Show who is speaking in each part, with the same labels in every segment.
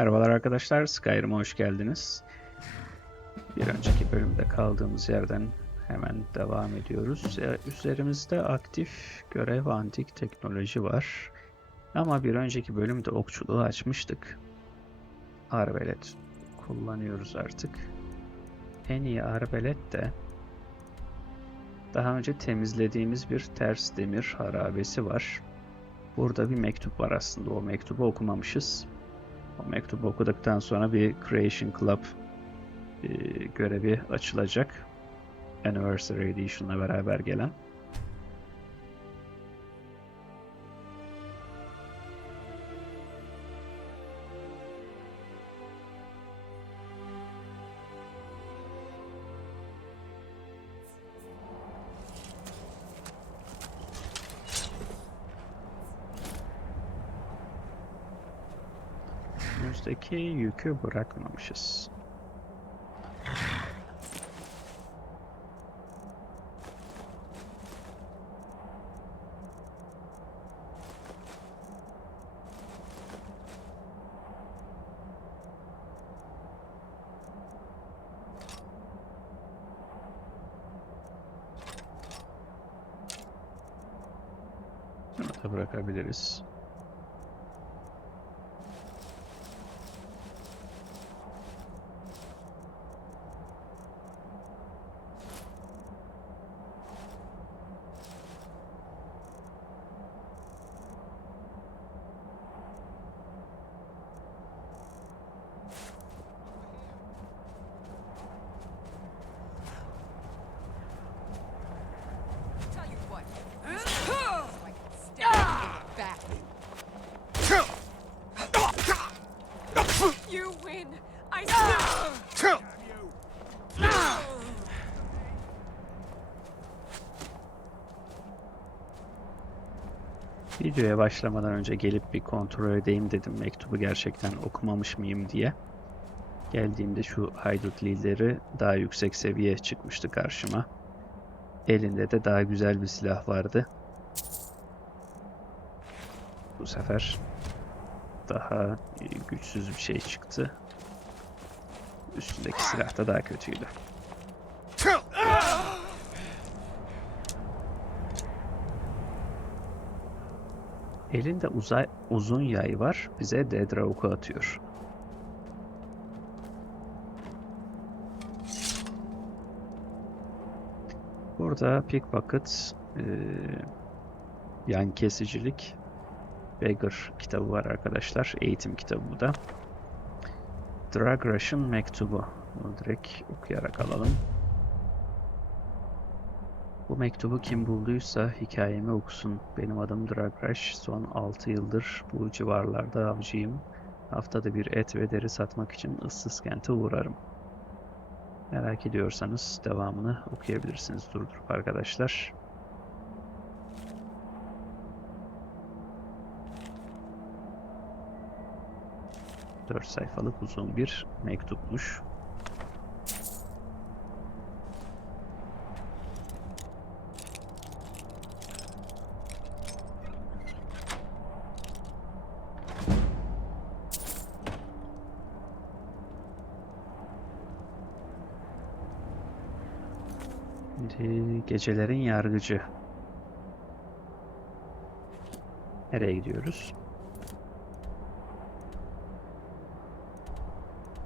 Speaker 1: Merhabalar arkadaşlar, Skyrim'e hoş geldiniz. Bir önceki bölümde kaldığımız yerden hemen devam ediyoruz. Ee, Üzerimizde aktif görev antik teknoloji var. Ama bir önceki bölümde okçuluğu açmıştık. Arbelet kullanıyoruz artık. En iyi arbelet de daha önce temizlediğimiz bir ters demir harabesi var. Burada bir mektup var aslında. O mektubu okumamışız. O mektubu okuduktan sonra bir Creation Club e, görevi açılacak. Anniversary Edition'la beraber gelen. Önümüzdeki yükü bırakmamışız. Bırakabiliriz. Videoya başlamadan önce gelip bir kontrol edeyim dedim mektubu gerçekten okumamış mıyım diye. Geldiğimde şu haydut lideri daha yüksek seviye çıkmıştı karşıma. Elinde de daha güzel bir silah vardı. Bu sefer daha güçsüz bir şey çıktı. Üstündeki silah da daha kötüydü. Elinde uzay, uzun yay var. Bize Dedra oku atıyor. Burada Pickpocket, eee, yan kesicilik, Beggar kitabı var arkadaşlar. Eğitim kitabı bu da. Drag Rush'ın mektubu. Bunu direkt okuyarak alalım. Bu mektubu kim bulduysa hikayemi okusun. Benim adım Dragrash. Son 6 yıldır bu civarlarda avcıyım. Haftada bir et ve deri satmak için ıssız kente uğrarım. Merak ediyorsanız devamını okuyabilirsiniz durdurup arkadaşlar. Dört sayfalık uzun bir mektupmuş. Şimdi gecelerin yargıcı. Nereye gidiyoruz?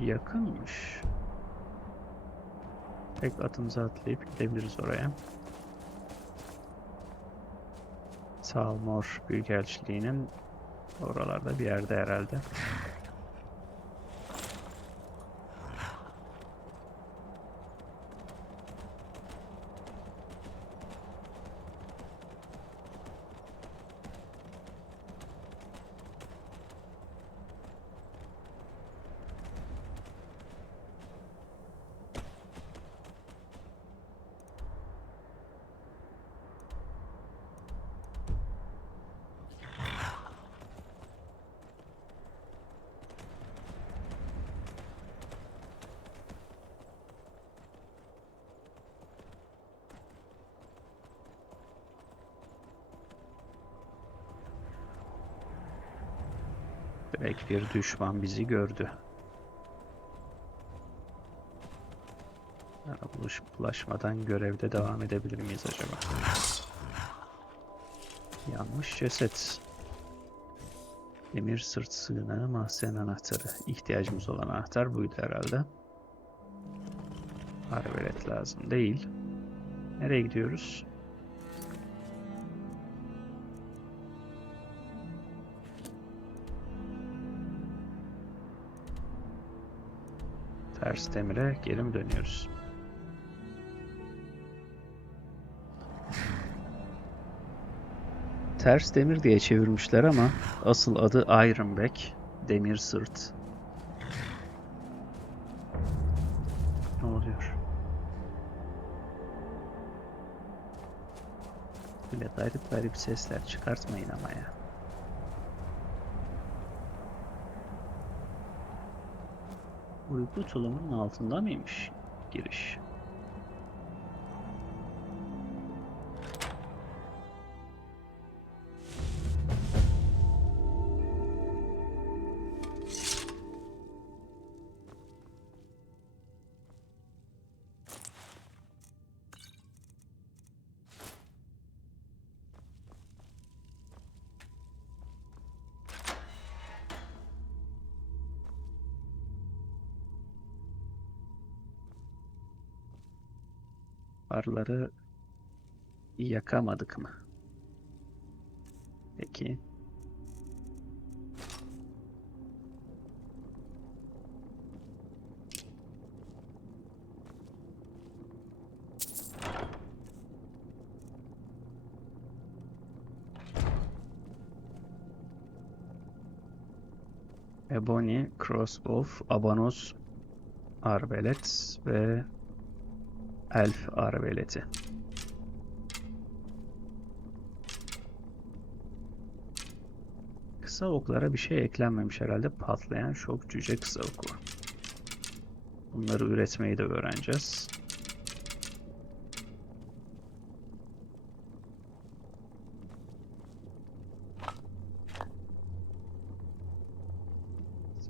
Speaker 1: Yakınmış. Tek atımıza atlayıp gidebiliriz oraya. Salmor Büyükelçiliği'nin oralarda bir yerde herhalde. Belki bir düşman bizi gördü. Buluş, bulaşmadan görevde devam edebilir miyiz acaba? Yanmış ceset. Demir sırt sığınağı mahzen anahtarı. İhtiyacımız olan anahtar buydu herhalde. Arbelet lazım değil. Nereye gidiyoruz? Ters demire geri mi dönüyoruz? Ters demir diye çevirmişler ama asıl adı Ironback, demir sırt. Ne oluyor? Böyle garip garip sesler çıkartmayın ama ya. Uyku tulumunun altında mıymış giriş? Farları yakamadık mı? Peki. Ebony, Crossbow, Abanos, Arbelet ve Elf Arbeleti. Kısa oklara bir şey eklenmemiş herhalde. Patlayan şok cüce kısa oku. Bunları üretmeyi de öğreneceğiz.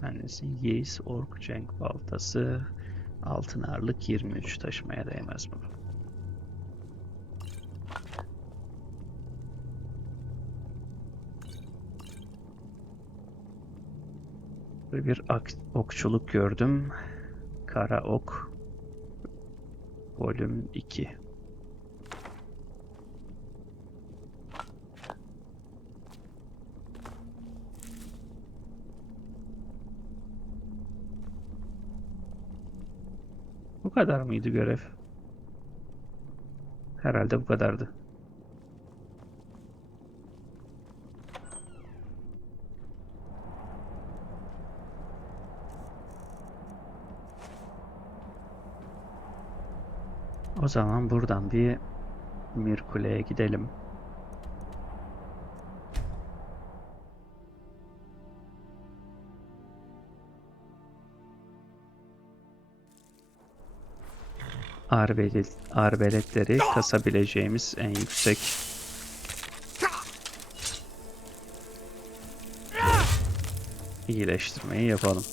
Speaker 1: Sen? Yeis Ork Cenk Baltası. Altın ağırlık 23 taşımaya değmez bunu. Böyle bir okçuluk gördüm. Kara Ok. Volüm 2. Bu kadar mıydı görev? Herhalde bu kadardı. O zaman buradan bir Mirkule'ye gidelim. Arbelet, arbeletleri kasabileceğimiz en yüksek iyileştirmeyi yapalım.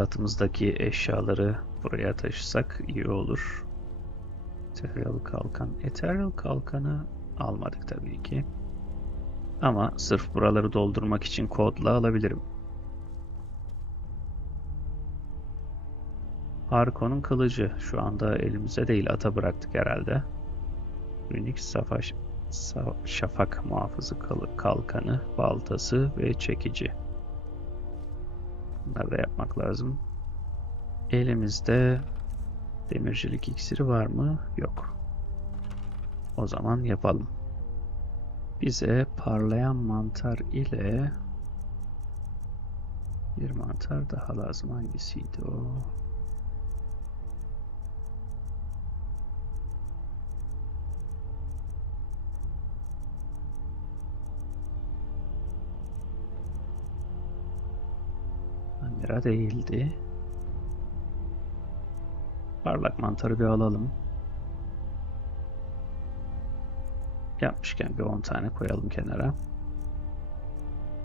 Speaker 1: Aslında atımızdaki eşyaları buraya taşısak iyi olur. Ethereal kalkan. Ethereal kalkanı almadık tabii ki. Ama sırf buraları doldurmak için kodla alabilirim. Harkon'un kılıcı şu anda elimize değil ata bıraktık herhalde. Unix Safaş, Sa- Şafak muhafızı kal- kalkanı, baltası ve çekici. Bunları da yapmak lazım. Elimizde demircilik iksiri var mı? Yok. O zaman yapalım. Bize parlayan mantar ile bir mantar daha lazım. Hangisiydi o? Amira değildi. Parlak mantarı bir alalım. Yapmışken bir 10 tane koyalım kenara.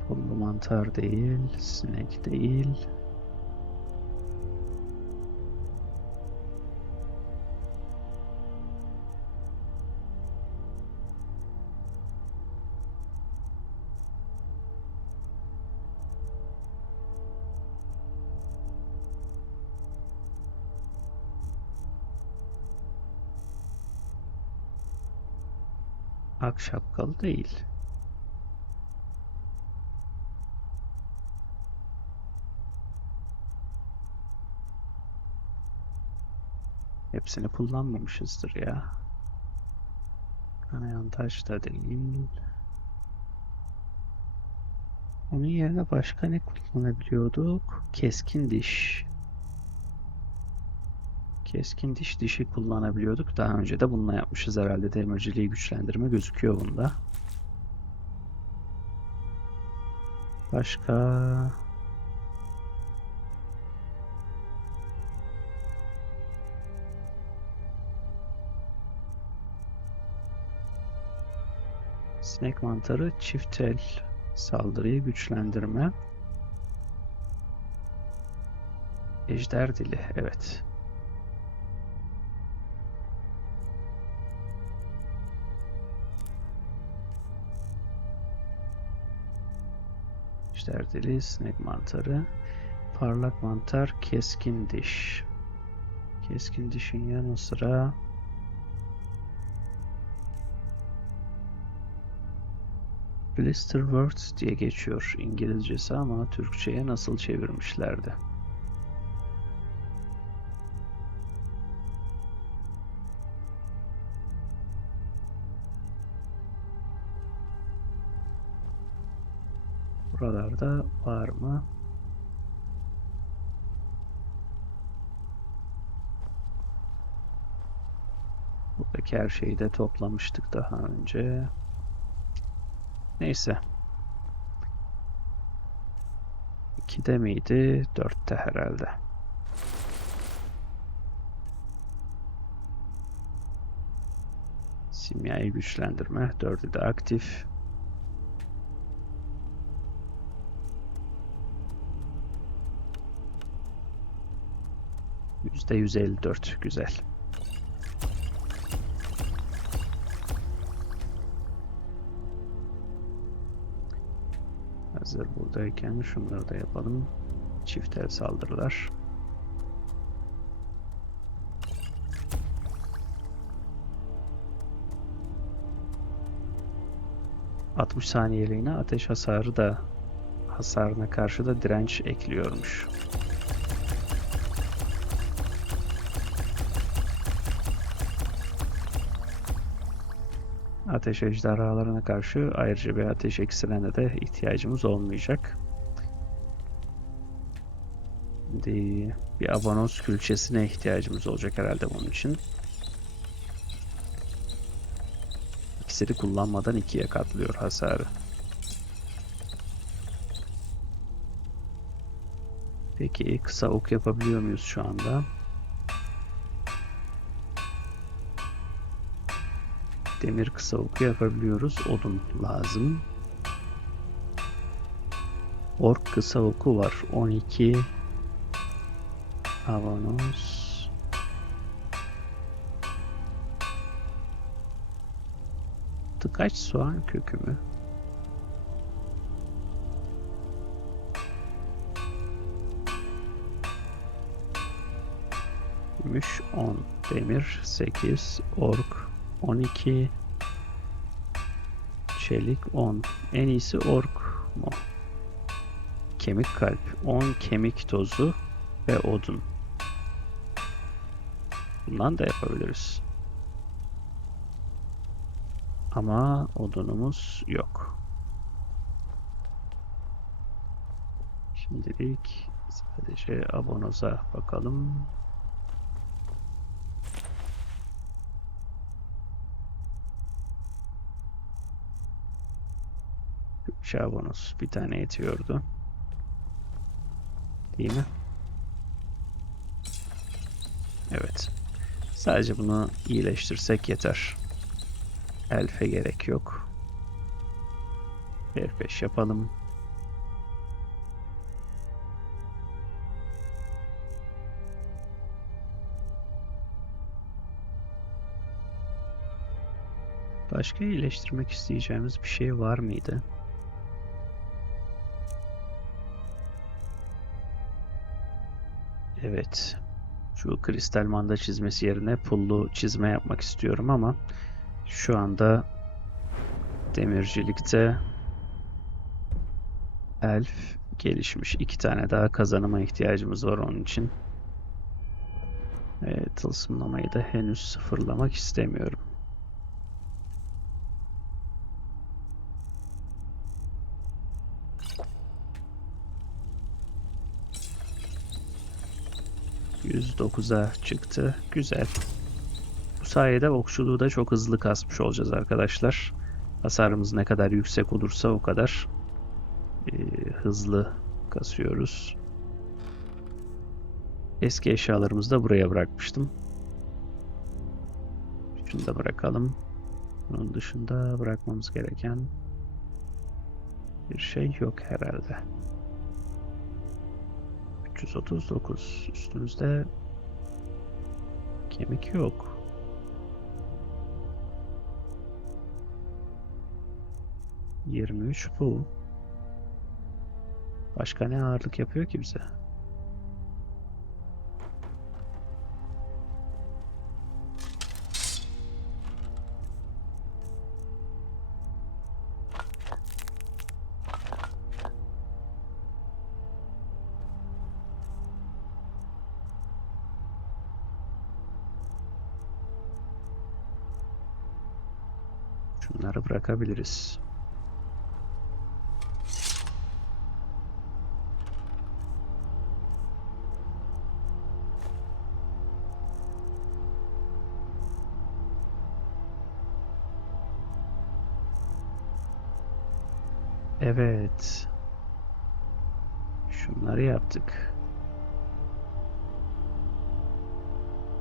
Speaker 1: Pullu mantar değil, sinek değil. Ak şapkalı değil. Hepsini kullanmamışızdır ya. Kanayan taş da değil. Onun yerine başka ne kullanabiliyorduk? Keskin diş. Keskin diş dişi kullanabiliyorduk. Daha önce de bununla yapmışız herhalde. Demirciliği güçlendirme gözüküyor bunda. Başka... Sinek mantarı çift el saldırıyı güçlendirme. Ejder dili evet. Ejder dili, sinek mantarı, parlak mantar, keskin diş. Keskin dişin yanı sıra Blister Words diye geçiyor İngilizcesi ama Türkçe'ye nasıl çevirmişlerdi? Buralarda var mı? Buradaki her şeyi de toplamıştık daha önce. Neyse. 2'de miydi? 4'te herhalde. Simyayı güçlendirme. 4'ü de aktif. %154. Güzel. Hazır buradayken şunları da yapalım. Çift el saldırılar. ...60 saniyeliğine ateş hasarı da... ...hasarına karşı da direnç ekliyormuş. Ateş ejderhalarına karşı ayrıca bir ateş eksilerine de ihtiyacımız olmayacak. Bir abonos külçesine ihtiyacımız olacak herhalde bunun için. İksiri kullanmadan ikiye katlıyor hasarı. Peki kısa ok yapabiliyor muyuz şu anda? Demir kısa oku yapabiliyoruz. Odun lazım. Ork kısa oku var. 12 Avanos Tıkaç soğan kökü mü? Gümüş 10 Demir 8 Ork 12 Çelik 10 En iyisi ork mu? Kemik kalp 10 kemik tozu ve odun. Bundan da yapabiliriz. Ama odunumuz yok. Şimdilik sadece abonoza bakalım. Türkçe abonos bir tane yetiyordu. Değil mi? Evet. Sadece bunu iyileştirsek yeter. Elfe gerek yok. F5 yapalım. Başka iyileştirmek isteyeceğimiz bir şey var mıydı? Evet. Şu kristal manda çizmesi yerine pullu çizme yapmak istiyorum ama şu anda demircilikte elf gelişmiş. iki tane daha kazanıma ihtiyacımız var onun için. Ve tılsımlamayı da henüz sıfırlamak istemiyorum. %9'a çıktı. Güzel. Bu sayede okçuluğu da çok hızlı kasmış olacağız arkadaşlar. Hasarımız ne kadar yüksek olursa o kadar e, hızlı kasıyoruz. Eski eşyalarımızı da buraya bırakmıştım. Şunu da bırakalım. Bunun dışında bırakmamız gereken bir şey yok herhalde. 339 üstümüzde kemik yok. Yirmi üç bu. Başka ne ağırlık yapıyor ki bize? Şunları bırakabiliriz. Evet. Şunları yaptık.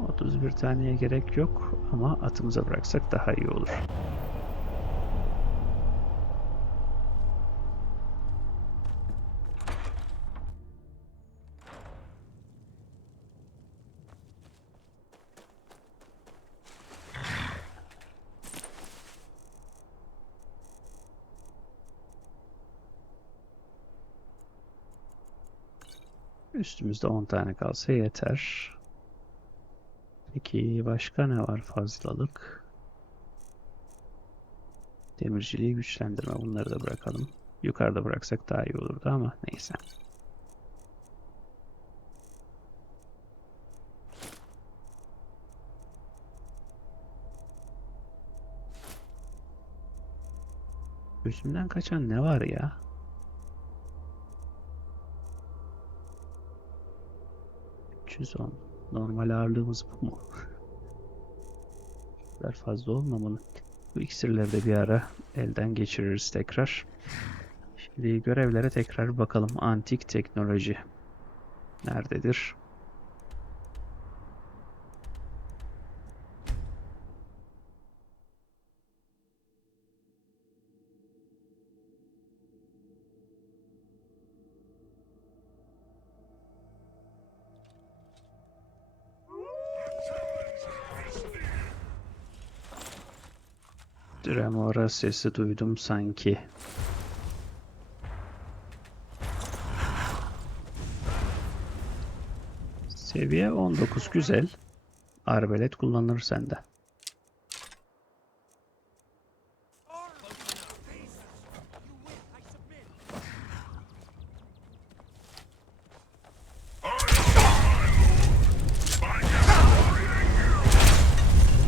Speaker 1: 31 taneye gerek yok ama atımıza bıraksak daha iyi olur. Üstümüzde 10 tane kalsa yeter. Peki başka ne var fazlalık? Demirciliği güçlendirme bunları da bırakalım. Yukarıda bıraksak daha iyi olurdu ama neyse. Gözümden kaçan ne var ya? 310. Normal ağırlığımız bu mu? Kadar fazla olmamalı. Bu iksirleri de bir ara elden geçiririz tekrar. Şimdi görevlere tekrar bakalım. Antik teknoloji. Nerededir? Tremora sesi duydum sanki. Seviye 19 güzel. Arbelet kullanılır sende.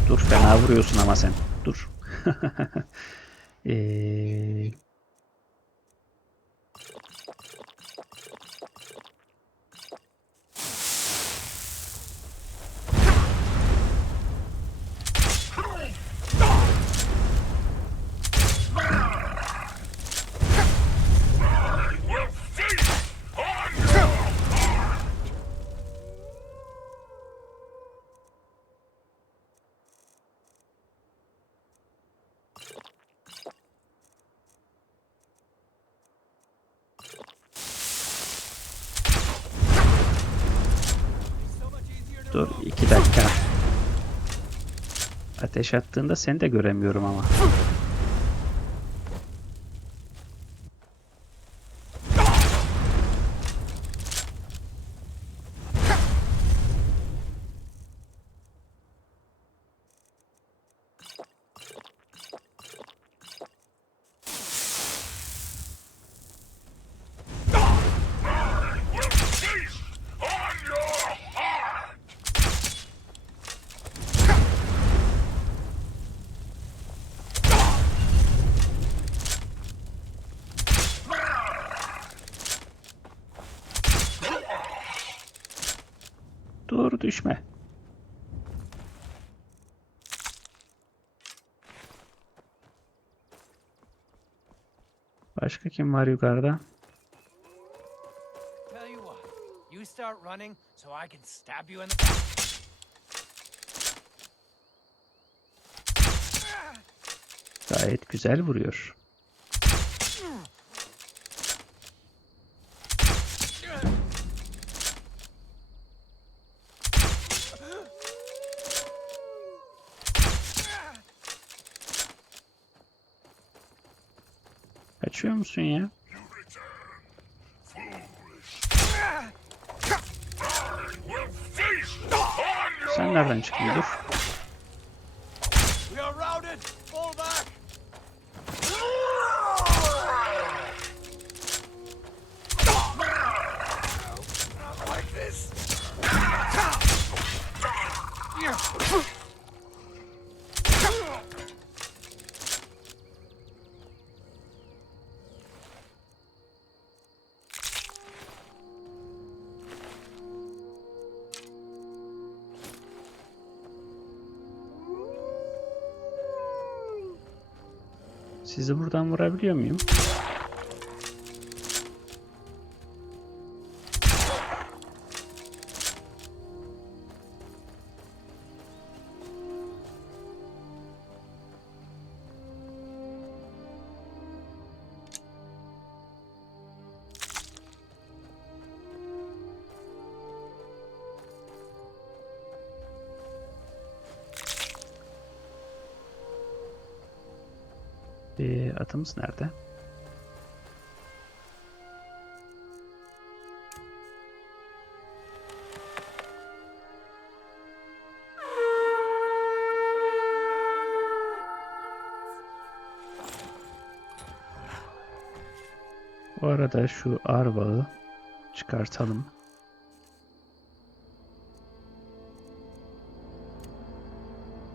Speaker 1: Dur fena vuruyorsun ama sen. Dur. えー dur iki dakika. Ateş attığında seni de göremiyorum ama. Düşme. Başka kim var yukarıda?
Speaker 2: Tell you what,
Speaker 1: Kaçıyor musun ya? Sen nereden çıktın? Sizi buradan vurabiliyor muyum? Ee, atımız nerede? Bu arada şu arbağı çıkartalım.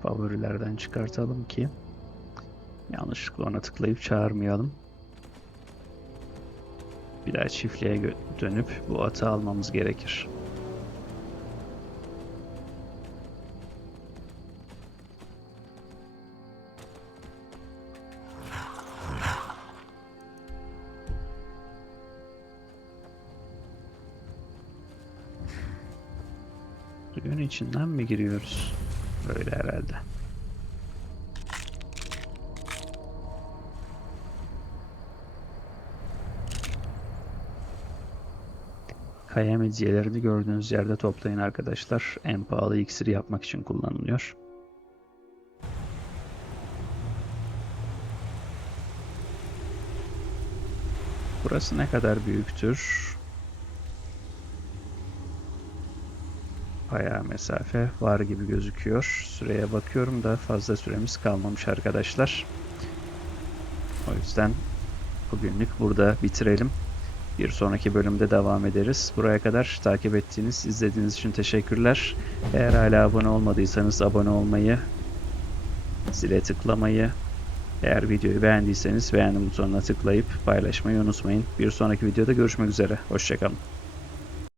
Speaker 1: Favorilerden çıkartalım ki Yanlışlıkla ona tıklayıp çağırmayalım. Bir daha çiftliğe dönüp bu atı almamız gerekir. Suyun içinden mi giriyoruz? Böyle herhalde. Kaya medyelerini gördüğünüz yerde toplayın arkadaşlar. En pahalı iksiri yapmak için kullanılıyor. Burası ne kadar büyüktür? Bayağı mesafe var gibi gözüküyor. Süreye bakıyorum da fazla süremiz kalmamış arkadaşlar. O yüzden bugünlük burada bitirelim. Bir sonraki bölümde devam ederiz. Buraya kadar takip ettiğiniz, izlediğiniz için teşekkürler. Eğer hala abone olmadıysanız abone olmayı, zile tıklamayı Eğer videoyu beğendiyseniz beğendim butonuna tıklayıp paylaşmayı unutmayın. Bir sonraki videoda görüşmek üzere. Hoşçakalın.